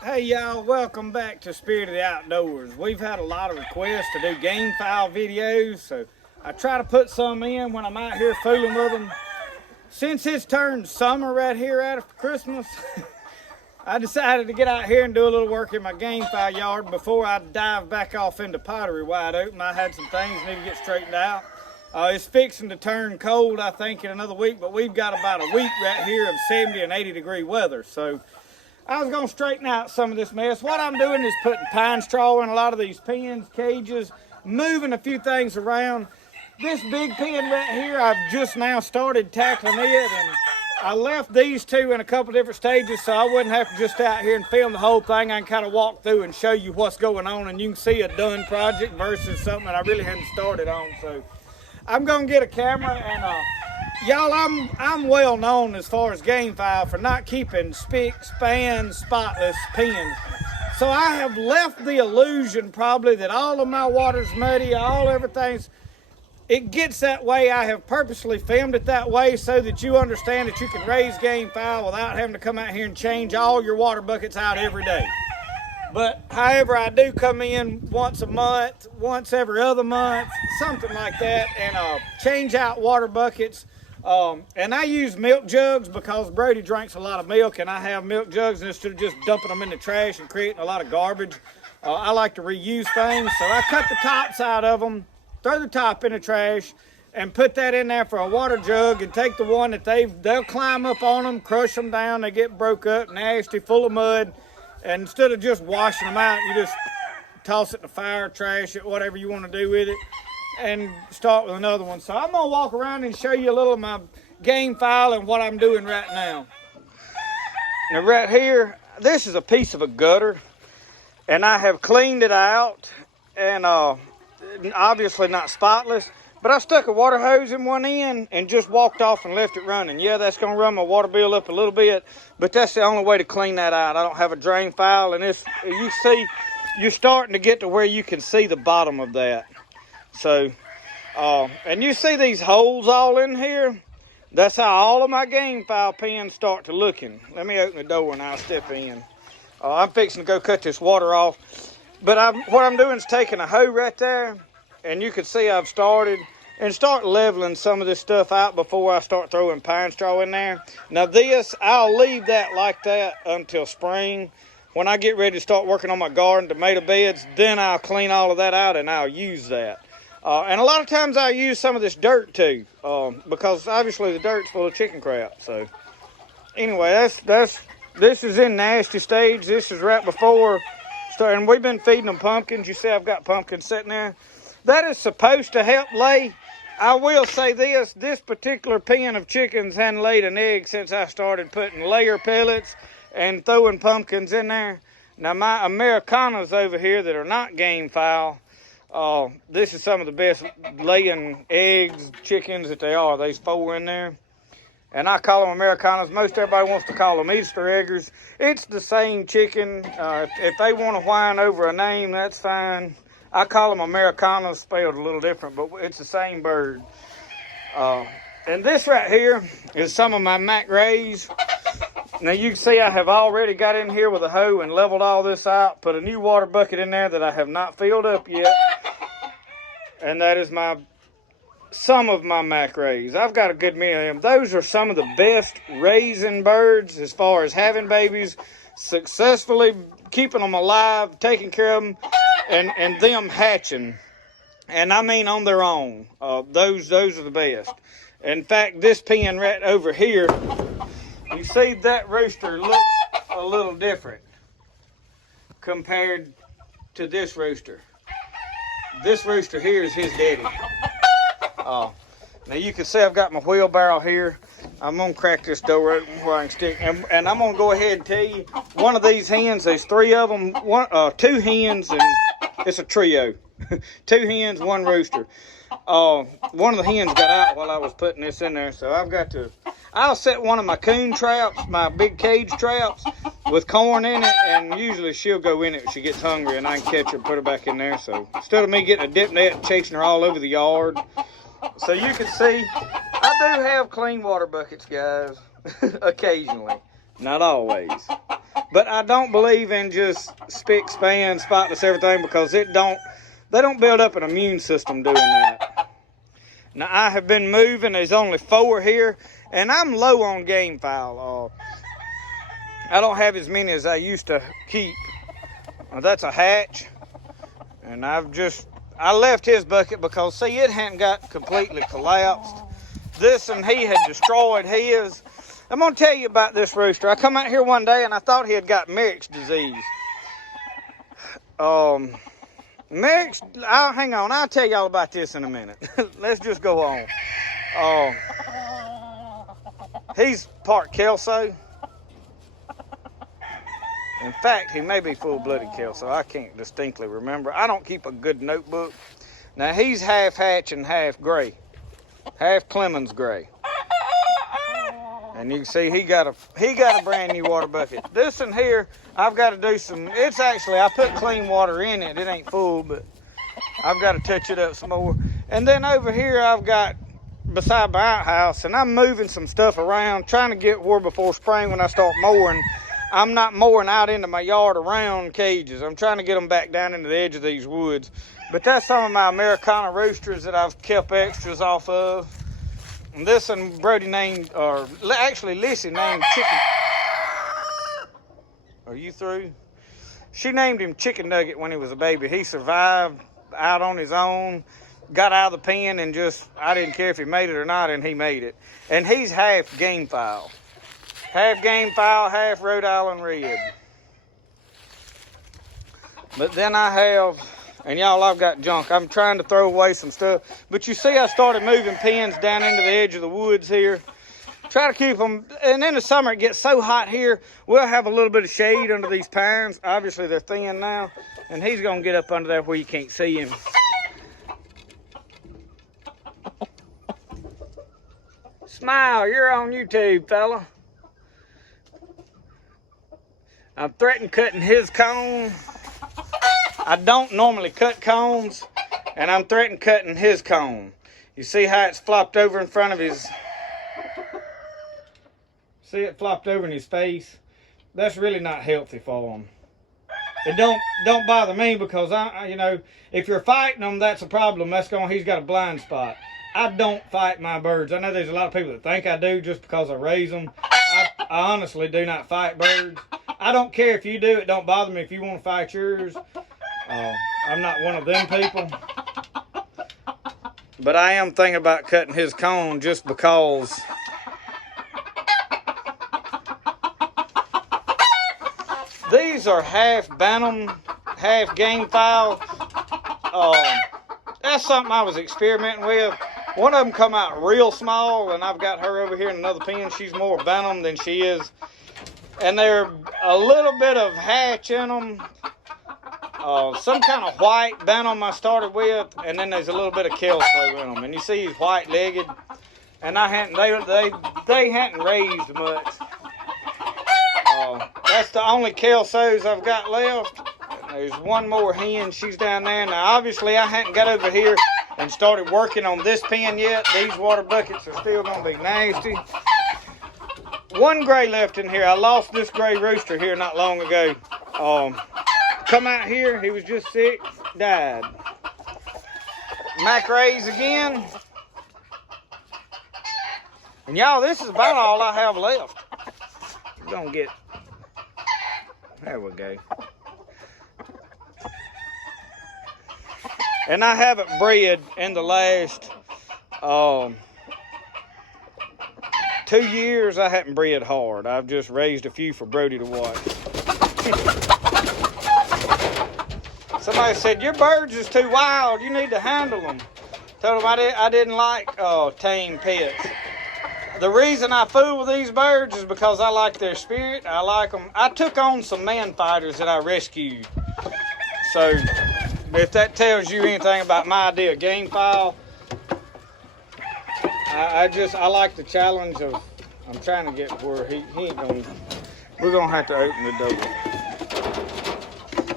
Hey y'all, welcome back to Spirit of the Outdoors. We've had a lot of requests to do gamefowl videos, so I try to put some in when I'm out here fooling with them. Since it's turned summer right here after Christmas, I decided to get out here and do a little work in my gamefowl yard before I dive back off into pottery wide open. I had some things need to get straightened out. It's fixing to turn cold, I think, in another week, but we've got about a week right here of 70 and 80 degree weather. So I was gonna straighten out some of this mess. What I'm doing is putting pine straw in a lot of these pens, cages, moving a few things around. This big pen right here, I've just now started tackling it, and I left these two in a couple different stages so I wouldn't have to just out here and film the whole thing. I can kind of walk through and show you what's going on, and you can see a done project versus something that I really hadn't started on. So I'm gonna get a camera and y'all, I'm well known as far as gamefowl for not keeping spick, span, spotless pens. So I have left the illusion probably that all of my water's muddy, everything's, it gets that way. I have purposely filmed it that way so that you understand that you can raise gamefowl without having to come out here and change all your water buckets out every day. But however, I do come in once a month, once every other month, something like that, and change out water buckets. And I use milk jugs because Brody drinks a lot of milk, and I have milk jugs, and instead of just dumping them in the trash and creating a lot of garbage, I like to reuse things. So I cut the tops out of them, throw the top in the trash, and put that in there for a water jug, and take the one that they'll climb up on them, crush them down, they get broke up, nasty, full of mud. And instead of just washing them out, you just toss it in the fire, trash it, whatever you want to do with it, and start with another one. So I'm gonna walk around and show you a little of my gamefowl and what I'm doing right now. Now right here, this is a piece of a gutter, and I have cleaned it out, and obviously not spotless, but I stuck a water hose in one end and just walked off and left it running. Yeah, that's gonna run my water bill up a little bit, but that's the only way to clean that out. I don't have a drain file, and this, you see, you're starting to get to where you can see the bottom of that. So, and you see these holes all in here? That's how all of my gamefowl pens start to looking. Let me open the door and I'll step in. I'm fixing to go cut this water off. But what I'm doing is taking a hoe right there, and you can see I've started and start leveling some of this stuff out before I start throwing pine straw in there. Now this, I'll leave that like that until spring. When I get ready to start working on my garden, tomato beds, then I'll clean all of that out and I'll use that. And a lot of times I use some of this dirt too, because obviously the dirt's full of chicken crap. So anyway, this is in nasty stage. This is right before starting. We've been feeding them pumpkins. You see I've got pumpkins sitting there. That is supposed to help lay. I will say this particular pen of chickens hadn't laid an egg since I started putting layer pellets and throwing pumpkins in there. Now my Americanas over here that are not gamefowl, this is some of the best laying eggs, chickens that they are. There's 4 in there. And I call them Americanas. Most everybody wants to call them Easter eggers. It's the same chicken. If they want to whine over a name, that's fine. I call them Americanas, spelled a little different, but it's the same bird. And this right here is some of my Mac Rays. Now you can see I have already got in here with a hoe and leveled all this out, put a new water bucket in there that I have not filled up yet. And that is some of my Mac Rays. I've got a good many of them. Those are some of the best raising birds as far as having babies, successfully keeping them alive, taking care of them, and them hatching. And I mean on their own. Those are the best. In fact, this pen right over here, you see that rooster looks a little different compared to this rooster. This rooster here is his daddy. Now you can see I've got my wheelbarrow here. I'm gonna crack this door open where I can stick, and I'm gonna go ahead and tell you, one of these hens, there's 3 of them, 2 hens, and it's a trio. 2 hens, 1 rooster. One of the hens got out while I was putting this in there, so I'll set one of my coon traps, my big cage traps, with corn in it, and usually she'll go in it when she gets hungry, and I can catch her and put her back in there. So instead of me getting a dip net and chasing her all over the yard, so you can see I do have clean water buckets, guys, occasionally, not always. But I don't believe in just spick, span, spotless everything, because they don't build up an immune system doing that. Now, I have been moving. There's only 4 here, and I'm low on game fowl. I don't have as many as I used to keep. That's a hatch, and I left his bucket because, see, it hadn't got completely collapsed. This and he had destroyed his. I'm going to tell you about this rooster. I come out here one day and I thought he had got Merrick's disease. Merrick's, hang on, I'll tell y'all about this in a minute. Let's just go on. He's part Kelso. In fact, he may be full-blooded Kelso. I can't distinctly remember. I don't keep a good notebook. Now, he's half hatch and half gray. Half Clemens gray. And you can see he got a brand new water bucket. This in here, I've got to do some, it's actually, I put clean water in it. It ain't full, but I've got to touch it up some more. And then over here, I've got, beside my outhouse, and I'm moving some stuff around, trying to get where before spring when I start mowing, I'm not mowing out into my yard around cages. I'm trying to get them back down into the edge of these woods. But that's some of my Americana roosters that I've kept extras off of. And this one Brody named, or actually Lissy named Chicken. Are you through? She named him Chicken Nugget when he was a baby. He survived out on his own, got out of the pen, and I didn't care if he made it or not, and he made it. And he's half Gamefowl. Half Gamefowl, half Rhode Island Red. But then I have, and y'all, I've got junk. I'm trying to throw away some stuff. But you see I started moving pens down into the edge of the woods here. Try to keep them, and in the summer it gets so hot here, we'll have a little bit of shade under these pines. Obviously they're thin now, and he's gonna get up under there where you can't see him. Smile, you're on YouTube, fella. I'm threatening cutting his cone. I don't normally cut cones, and I'm threatening cutting his cone. You see how it's flopped over in front of his, see it flopped over in his face? That's really not healthy for him. It don't bother me because you know, if you're fighting them, that's a problem. He's got a blind spot. I don't fight my birds. I know there's a lot of people that think I do just because I raise them. I honestly do not fight birds. I don't care if you do. It don't bother me if you want to fight yours. I'm not one of them people. But I am thinking about cutting his cone just because. These are half Bantam, half Gamefowl. That's something I was experimenting with. One of them come out real small, and I've got her over here in another pen. She's more Bantam than she is. And they're a little bit of hatch in them. Some kind of white Bantam I started with, and then there's a little bit of Kelso in them. And you see he's white-legged, and they hadn't raised much. That's the only Kelsos I've got left. There's one more hen. She's down there. Now, obviously, I hadn't got over here and started working on this pen yet. These water buckets are still going to be nasty. One gray left in here. I lost this gray rooster here not long ago. Come out here. He was just sick. Died. Mac rays again. And y'all, this is about all I have left. We're going to get... There we go. And I haven't bred in the last 2 years. I haven't bred hard. I've just raised a few for Brody to watch. Somebody said, your birds is too wild. You need to handle them. Told them I didn't like tame pets. The reason I fool with these birds is because I like their spirit. I like them. I took on some man fighters that I rescued. So, if that tells you anything about my idea of Gamefowl, I like the challenge of, I'm trying to get where he ain't gonna, we're gonna have to open the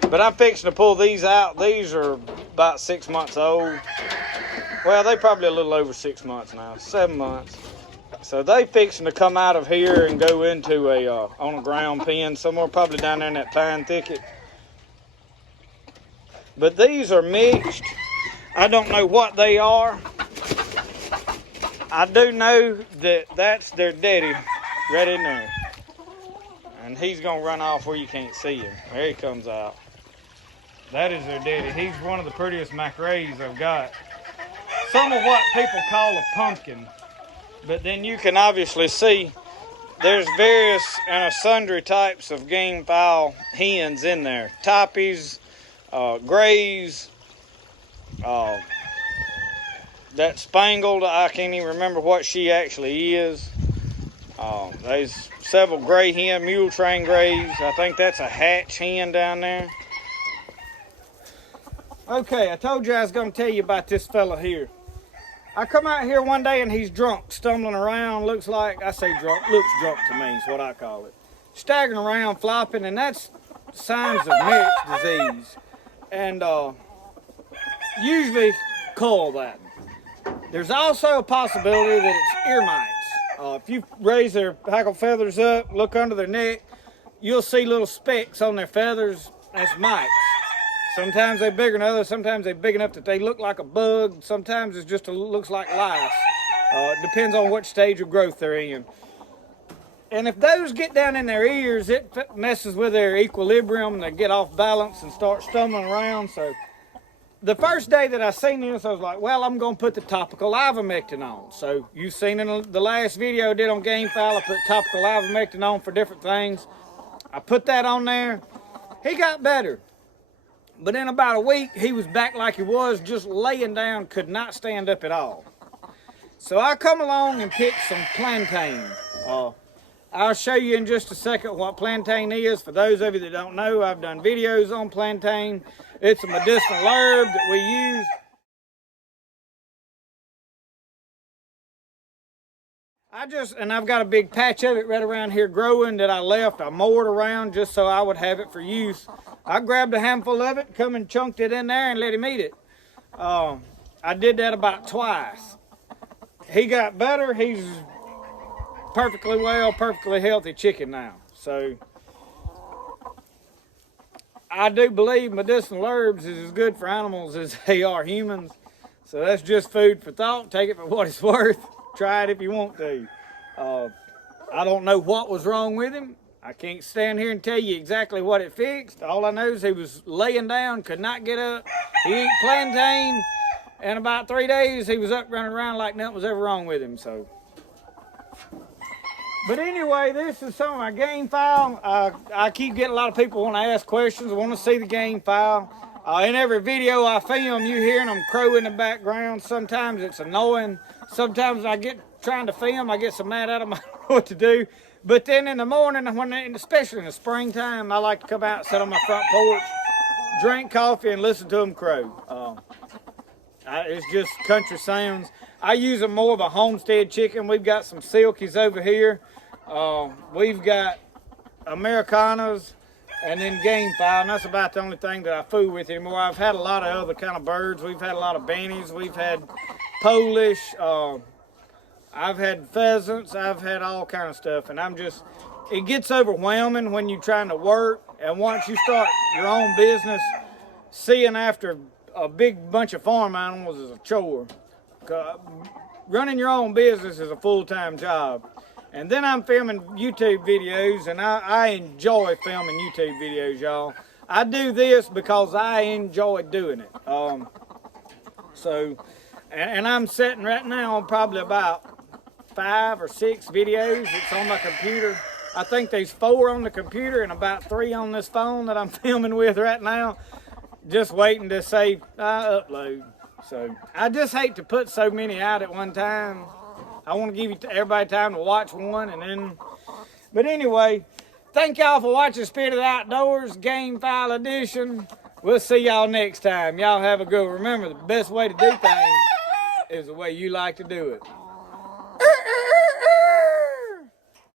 door. But I'm fixing to pull these out. These are about 6 months old. Well, they probably a little over 6 months now, 7 months. So they fixing to come out of here and go into a on a ground pen somewhere, probably down there in that pine thicket. But these are mixed. I don't know what they are. I do know that that's their daddy right in there. And he's gonna run off where you can't see him. There he comes out. That is their daddy. He's one of the prettiest macrays I've got. Some of what people call a pumpkin. But then you can obviously see there's various and sundry types of gamefowl hens in there. Toppies, grays, that spangled, I can't even remember what she actually is. There's several gray hen, mule train grays. I think that's a hatch hen down there. Okay, I told you I was going to tell you about this fella here. I come out here one day and he's drunk, stumbling around, looks like, I say drunk, looks drunk to me is what I call it. Staggering around, flopping, and that's signs of Merit's disease. And usually cull that. There's also a possibility that it's ear mites. If you raise their hackle feathers up, look under their neck, you'll see little specks on their feathers. That's mites. Sometimes they're bigger than others. Sometimes they're big enough that they look like a bug. Sometimes it just looks like lice. It depends on what stage of growth they're in. And if those get down in their ears, it messes with their equilibrium and they get off balance and start stumbling around. So the first day that I seen this, I was like, well, I'm going to put the topical ivermectin on. So you've seen in the last video I did on Gamefowl, I put topical ivermectin on for different things. I put that on there. He got better. But in about a week, he was back like he was, just laying down, could not stand up at all. So I come along and pick some plantain. I'll show you in just a second what plantain is. For those of you that don't know, I've done videos on plantain. It's a medicinal herb that we use. I've got a big patch of it right around here growing that I left. I mowed around just so I would have it for use. I grabbed a handful of it, come and chunked it in there and let him eat it. I did that about twice. He got better. He's perfectly well, perfectly healthy chicken now. So I do believe medicinal herbs is as good for animals as they are humans. So that's just food for thought. Take it for what it's worth. Try it if you want to. I don't know what was wrong with him. I can't stand here and tell you exactly what it fixed. All I know is he was laying down, could not get up. He ate plantain. In about 3 days, he was up running around like nothing was ever wrong with him. So, but anyway, this is some of my gamefowl. I keep getting a lot of people want to ask questions, want to see the gamefowl. In every video I film, you hearing them crow in the background. Sometimes it's annoying. Sometimes I get trying to film, I get so mad at them, I don't know what to do. But then in the morning, especially in the springtime, I like to come out, sit on my front porch, drink coffee, and listen to them crow. It's just country sounds. I use them more of a homestead chicken. We've got some silkies over here. We've got Americanas and then gamefowl, and that's about the only thing that I fool with anymore. I've had a lot of other kind of birds. We've had a lot of bannies. We've had Polish. I've had pheasants. I've had all kind of stuff, and it gets overwhelming when you're trying to work, and once you start your own business, seeing after a big bunch of farm animals is a chore. Running your own business is a full-time job. And then I'm filming YouTube videos, and I enjoy filming YouTube videos, y'all. I do this because I enjoy doing it. And I'm sitting right now on probably about 5 or 6 videos. It's on my computer. I think there's 4 on the computer and about 3 on this phone that I'm filming with right now. Just waiting to say I upload. So I just hate to put so many out at one time. I want to give everybody time to watch one and then. But anyway, thank y'all for watching Spirit of the Outdoors Gamefowl Edition. We'll see y'all next time. Y'all have a good one. Remember, the best way to do things is the way you like to do it.